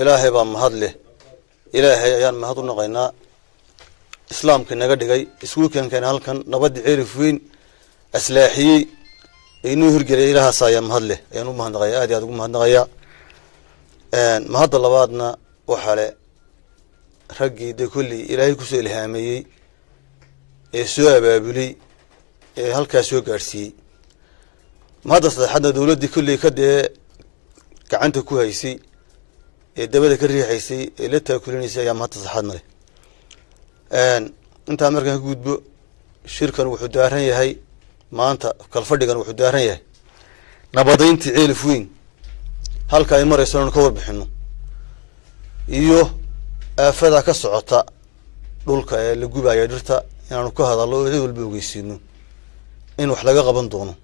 إلهي بام مهدله إلهي أيان مهدو نقينا إسلام كنا قدقي إسكو كان هالكن نبض عرف وين أسلاحي إنه يرجع إلها صايا مهدله يعني مهد غيا أدي أدو مهد غيا مهد الله بعدنا وحلا رجي ده كلي إلهي كسر الهامي سوى بابلي هالكاسو قرسي مهد صدق دولة دي كلي كده كعنته كويسي الدبادة كريه حيسي اللي تأكلني سيا مهد صحنا له أنت أمريكا جود بو شركة وحدارها هي ما أنت كالفرد كانوا وحدارها هي نبضين تعيل فين هالكاي مرة يصيرون كور بحنو إيوه فدا كسعطة دولك اللي جوبا يدرتا يعني كهذا الله يقول بيوجيسينه إنه حلاقة قبض دونه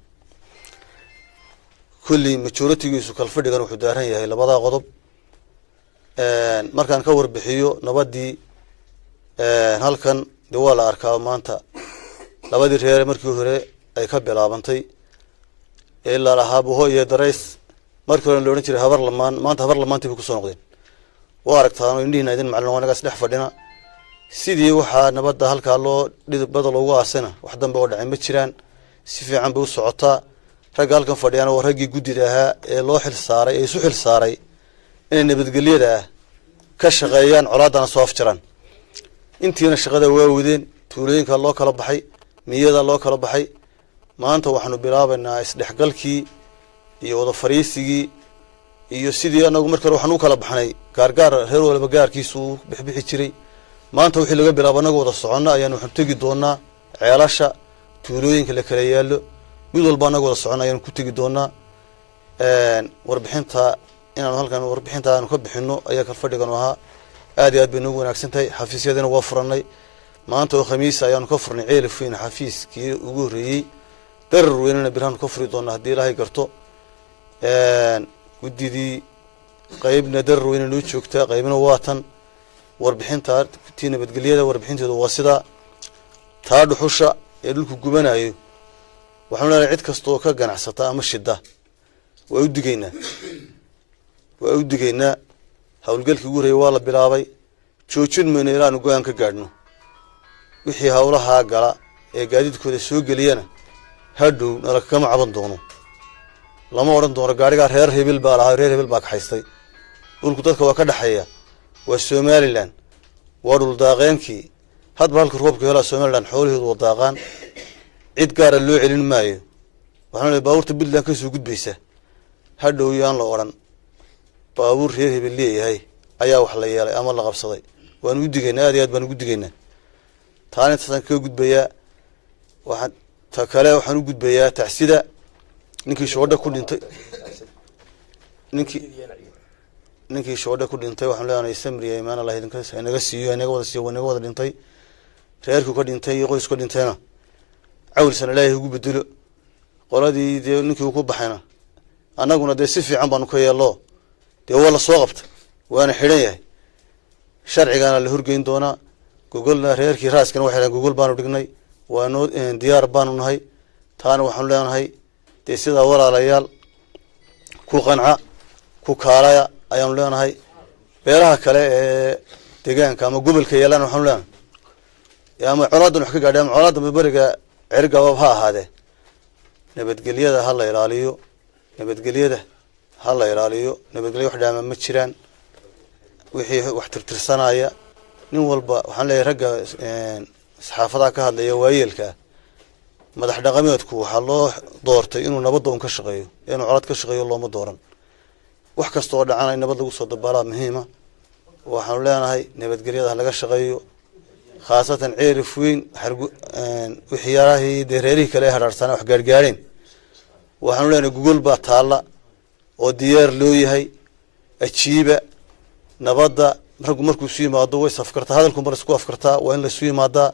كل مشورتي يسوق الفرد كانوا وحدارها هي لبضع غضب مركان كور بحيو نبضي halkan waa la arkaa maanta labadii reer markii hore ay ka bilaabantay ilaa lahaabo hooyo darays markii hore loo oran jiray habar lamaan maanta habar lamaantii ku soo noqdeen waa aragtaan oo indhiina idin macallin wanaga saddex fadhina sidii waxa nabadda halka loo dhidbada loogu aasana wax dambe oo dhacay ma jiraan si fiican bay u socotaa rag halkan fadhiyana waa raggii guddiga ahaa ee loo xil saaray ee isu xil saaray inay nabadgelyada ka shaqeeyaan colaadana soo afjaraan intiina shaqada waa wadeen tuulooyinka loo kala baxay miyada loo kala baxay maanta waxaanu bilaabaynaa isdhexgalkii iyo wada fariisigii iyo sidii anagu markii waxaanu kala baxnay gaargaar reer walba gaarkiisu bixbixi jiray maanta wixii laga bilaabo anagu wada soconna ayaanu waxaan tagi doonaa ceelasha tuulooyinka la kala yaalo mid walba anagu wada soconna ayaanu ku tagi doonaa warbixinta inaan halkan warbixinta aanu ka bixino ayaa ka fadhigan ahaa aad iyo aad bay noogu wanaagsan tahay xafiisyadana waa furnay maanta oo khamiis ayaanu ka furnay ceelifweyn xafiiskii ugu horreeyey darar weynana birhaan ka furi doonaa haddii ilaahay garto guddidii qaybna darar weyna noo joogtaa qaybna waa tan warbixinta tii nabadgelyada warbixinteedu waa sidaa taa dhuxusha ee dhulku gubanayo waxaanu leenahay cid kasta oo ka ganacsata ama shida waa u digaynaa hawlgalkii ugu horreeyay waa la bilaabay joojin mayno ilaanu go-aan ka gaadhno wixii hawlaha gala ee gaadiidkooda soo geliyana hadhow nala kama caban doono lama odhan doono gaadhigaa reer hebel baa lahaa reer hebel baa kaxaystay dhulku dadka waa ka dhexeeya waa somalilan waa dhul daaqeenkii hadba halka roobka helaa somalilan xoolaheedu waa daaqaan cid gaara loo celin maayo waxaan leeyahay baabuurta puntland ka soo gudbaysa hadhow yaan la odhan baabuur reer hebel leeyahay ayaa wax la yeelay ama la qabsaday waanu u digaynaa aad iyo aad baan ugu digaynaa taana intaasaan kaga gudbayaa waxaan ta kale waxaan u gudbayaa tacsida ninkii shoodha ku dhintay ninkii shoodha ku dhintay waxaan leenahay samriya imaan allah idinka inaga siiyo inaga wada dhintay reerku ka dhintay iyo qoysku ka dhintayna cawlsan ilaahay ugu bedelo qoladii dee ninkii uu ku baxayna annaguna dee si fiican baanu ka yeelo dee waa la soo qabtay waana xidhan yahay sharcigaana la horgeyn doonaa gogolna reerkii raaskana waxay dhahan gogol baanu dhignay waanoo diyaar baanu nahay taana waxaanu leenahay dee sidaa walaalayaal ku qanca ku kaalaya ayaanu leenahay beelaha kale ee deegaanka ama gobolka yeelaan waxaanu leenahay ama colaadan wax ka gaadhay ama colaadan bariga cirgabab ha ahaadee nabadgelyada ha la ilaaliyo nabadgelyo wax dhaama ma jiraan wixii wax tirtirsanaya nin walba waxaan leeyahay ragga saxaafadaha ka hadlaya waayeelka madax dhaqameedku waxaa loo doortay inuu nabadoon ka shaqeeyo inuu colaad ka shaqeeyo looma dooran wax kasta oo dhacana in nabad lagu soo dabaalaa muhiima waxaanu leenahay nabadgelyada ha laga shaqeeyo khaasatan ceerif weyn wixii yarahii dee reerihii kale ee hadhaarsanaa wax gaargaareen waxaanu leenahay gogol baa taalla oo diyaar loo yahay ajiiba nabadda raggu markuu isu yimaado way safkartaa hadalku mar isku afkartaa waa in la isu yimaadaa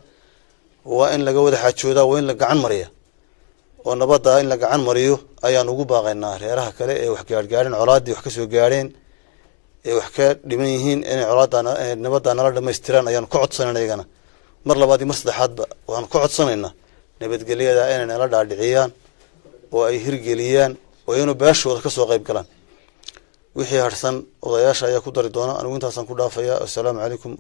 waa in laga wada xaajoodaa waa in la gacan mariya oo nabadda in la gacan mariyo ayaan ugu baaqaynaa reeraha kale ee wax gaargaareen colaaddii wax ka soo gaareen ee wax ka dhiman yihiin inay colaadda nabadda nala dhammaystiraan ayaanu ka codsanayna iyagana mar labaad iyo mar saddexaadba waxaanu ka codsanaynaa nabadgelyada inay nala dhaadhiciyaan oo ay hirgeliyaan oo inuu beeshooda ka soo qayb galaan wixii harsan odayaasha ayaa ku dari doona anigu intaasaan ku dhaafayaa. Assalaamu calaykum.